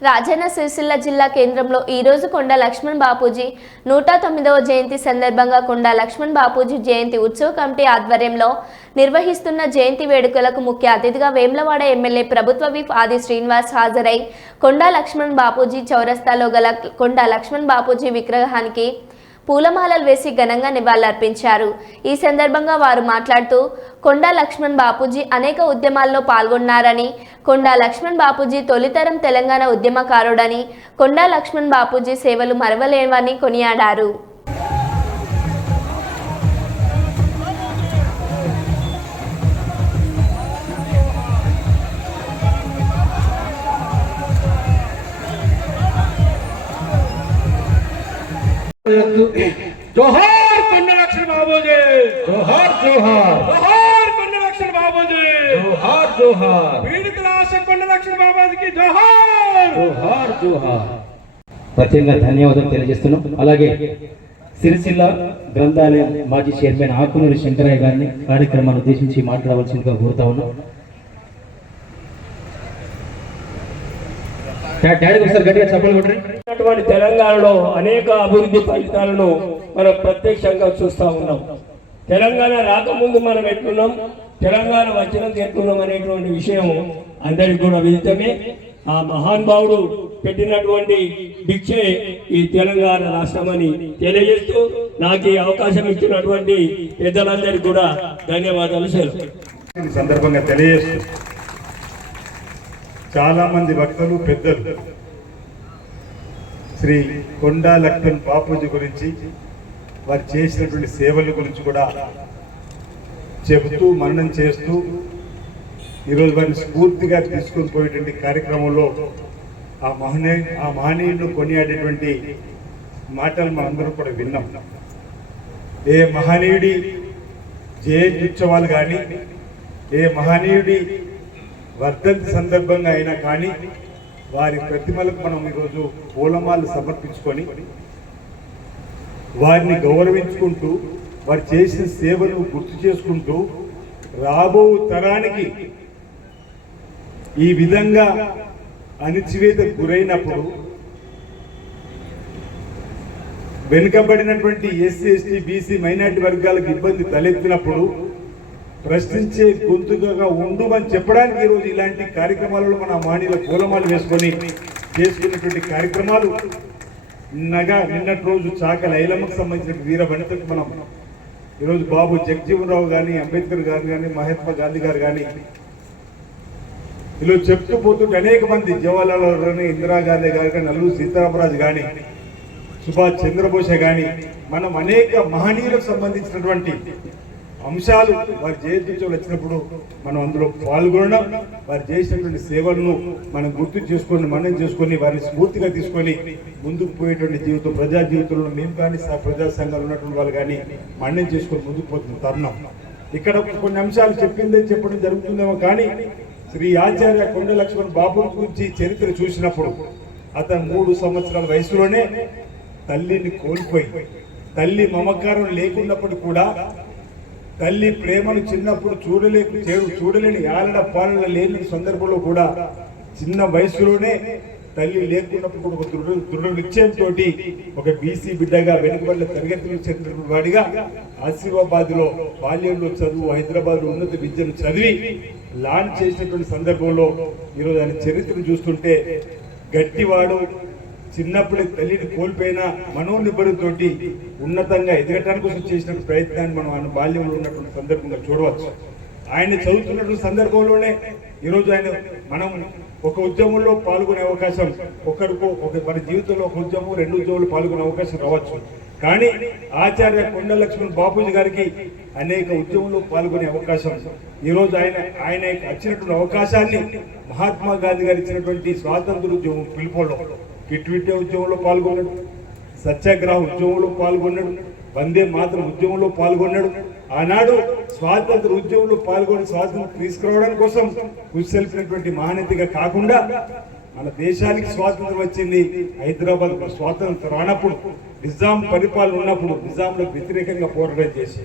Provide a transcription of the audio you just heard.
రాజన్న సిరిసిల్ల జిల్లా కేంద్రంలో ఈరోజు కొండ లక్ష్మణ్ బాపూజీ నూట తొమ్మిదవ జయంతి సందర్భంగా కొండ లక్ష్మణ్ బాపూజీ జయంతి ఉత్సవ కమిటీ ఆధ్వర్యంలో నిర్వహిస్తున్న జయంతి వేడుకలకు ముఖ్య అతిథిగా వేములవాడ ఎమ్మెల్యే ప్రభుత్వ విప్ ఆది శ్రీనివాస్ హాజరై కొండా లక్ష్మణ్ బాపూజీ చౌరస్తాలో గల కొండా లక్ష్మణ్ బాపూజీ విగ్రహానికి పూలమాలలు వేసి ఘనంగా నివాళులర్పించారు. ఈ సందర్భంగా వారు మాట్లాడుతూ కొండా లక్ష్మణ్ బాపూజీ అనేక ఉద్యమాల్లో పాల్గొన్నారని కొండా లక్ష్మణ్ బాపూజీ తొలితరం తెలంగాణ ఉద్యమకారుడని కొండా లక్ష్మణ్ బాపూజీ సేవలు మరవలేవని కొనియాడారు. జోహార్ కొండ లక్ష్మణ బాబూజీ జోహార్ జోహార్. జోహార్ కొండ లక్ష్మణ బాబూజీ జోహార్ జోహార్. బాబూజీకి జోహార్! జోహార్ జోహార్. ప్రత్యేకంగా ధన్యవాదాలు తెలియజేస్తున్నాం. అలాగే సిరిసిల్ల గ్రంథాలయం మాజీ చైర్మన్ ఆకునూరి శంకరయ్య గారిని కార్యక్రమాన్ని ఉద్దేశించి మాట్లాడవలసిందిగా కోరుతా ఉన్నాం. తెలంగాణలో అనేక అభివృద్ధి ఫలితాలను మనం ప్రత్యక్షంగా చూస్తా ఉన్నాం. తెలంగాణ రాకముందు మనం ఎట్లున్నాం? తెలంగాణ వచ్చినంత ఎట్లున్నాం అనేటువంటి విషయం అందరికి కూడా విదితమే. ఆ మహానుభావుడు పెట్టినటువంటి భిక్షే ఈ తెలంగాణ రాష్ట్రమని తెలియజేస్తూ నాకు ఈ అవకాశం ఇచ్చినటువంటి పెద్దలందరికీ కూడా ధన్యవాదాలు సెలవు సందర్భంగా తెలియజేస్తూ చాలా మంది భక్తులు పెద్దలు శ్రీ కొండా లక్ష్మణ్ బాపూజీ గురించి వారు చేసినటువంటి సేవల గురించి కూడా చెబుతూ మననం చేస్తూ ఈరోజు వారిని స్ఫూర్తిగా తీసుకొని పోయేటువంటి కార్యక్రమంలో ఆ మహనే ఆ మహనీయులు కొనియాడేటువంటి మాటలు మనందరూ కూడా విన్నాం. ఏ మహనీయుడి జయంతి ఉత్సవాలు కానీ ఏ మహనీయుడి వర్ధంతి సందర్భంగా అయినా కానీ వారి ప్రతిమలకు మనం ఈరోజు పూలమాలు సమర్పించుకొని వారిని గౌరవించుకుంటూ వారు చేసిన సేవను గుర్తు చేసుకుంటూ రాబో తరానికి ఈ విధంగా అణిచివేత గురైనప్పుడు వెనుకబడినటువంటి ఎస్సీ ఎస్టీ బీసీ మైనార్టీ వర్గాలకు ఇబ్బంది తలెత్తినప్పుడు ప్రశ్నించే గొంతుగా ఉండుమని చెప్పడానికి ఈరోజు ఇలాంటి కార్యక్రమాలలో మన మాణిల కూలమాలు వేసుకొని చేసుకున్నటువంటి కార్యక్రమాలు. నిన్నగా నిన్నటి రోజు చాక లైలమ్మకు సంబంధించిన వీర వనితకు మనం ఈరోజు బాబు జగజీవన్ రావు కానీ అంబేద్కర్ గారు కానీ మహాత్మా గాంధీ గారు కానీ ఇలా చెప్తూ పోతుంటే అనేక మంది జవహర్లాల్ నెహ్రూ కానీ ఇందిరాగాంధీ గారు కానీ నలుగురు సీతారామరాజు కానీ సుభాష్ చంద్రబోస్ కానీ మనం అనేక మహనీయులకు సంబంధించినటువంటి అంశాలు వారి జయంతించలు వచ్చినప్పుడు మనం అందులో పాల్గొనడం వారు చేసినటువంటి సేవలను మనం గుర్తు చేసుకొని మనం చేసుకొని వారిని స్ఫూర్తిగా తీసుకొని ముందుకు పోయేటువంటి జీవితం ప్రజా జీవితంలో మేము కానీ ప్రజా సంఘాలు ఉన్నటువంటి వాళ్ళు కానీ మన్నం చేసుకొని ముందుకు పోతున్న తరుణం. ఇక్కడ కొన్ని అంశాలు చెప్పిందే చెప్పడం జరుగుతుందేమో కానీ శ్రీ ఆచార్య కొండ లక్ష్మణ్ బాబు గురించి చరిత్ర చూసినప్పుడు అతను మూడు సంవత్సరాల వయసులోనే తల్లిని కోల్పోయి తల్లి మమకారం లేకున్నప్పుడు కూడా తల్లి ప్రేమను చిన్నప్పుడు చూడలేకు చూడలేని ఆలడ పాలన లేని సందర్భంలో కూడా చిన్న వయసులోనే తల్లి లేకున్నప్పుడు కూడా ఒక దృఢ దృఢ నిశ్చయంతో ఒక బీసీ బిడ్డగా వెనుకబడిన తరగతులు చెందిన వాడిగా ఆసిఫాబాద్లో బాల్యంలో చదువు హైదరాబాద్ ఉన్నత విద్యను చదివి లాంచ్ చేసినటువంటి సందర్భంలో ఈరోజు ఆయన చరిత్రను చూస్తుంటే గట్టివాడు చిన్నప్పుడే తల్లిని కోల్పోయిన మనోనిబ్బరంతో ఉన్నతంగా ఎదగటానికి కోసం చేసిన ప్రయత్నాన్ని మనం ఆయన బాల్యంలో ఉన్నటువంటి సందర్భంగా చూడవచ్చు. ఆయన చదువుతున్నటువంటి సందర్భంలోనే ఈరోజు ఆయన మనం ఒక ఉద్యమంలో పాల్గొనే అవకాశం ఒకరికో ఒక మన జీవితంలో ఒక ఉద్యమం రెండు ఉద్యమాలు పాల్గొనే అవకాశం రావచ్చు. కానీ ఆచార్య కొండలక్ష్మణ్ బాపూజీ గారికి అనేక ఉద్యమంలో పాల్గొనే అవకాశం ఈ రోజు ఆయన ఆయన వచ్చినటువంటి అవకాశాన్ని మహాత్మా గాంధీ గారు ఇచ్చినటువంటి స్వాతంత్ర ఉద్యమం పిలుపులో కిట్ విట్టే ఉద్యమంలో పాల్గొన్నాడు సత్యాగ్రహ ఉద్యమంలో పాల్గొన్నాడు వందే మాత్రం ఉద్యమంలో పాల్గొన్నాడు. ఆనాడు స్వాతంత్ర ఉద్యమంలో పాల్గొని స్వాతంత్రం తీసుకురావడం కోసం కృషి తెలిపినటువంటి మహానతిగా కాకుండా మన దేశానికి స్వాతంత్రం వచ్చింది హైదరాబాద్ స్వాతంత్రం రానప్పుడు నిజాం పరిపాలన ఉన్నప్పుడు నిజాంలో వ్యతిరేకంగా పోరాటం చేసి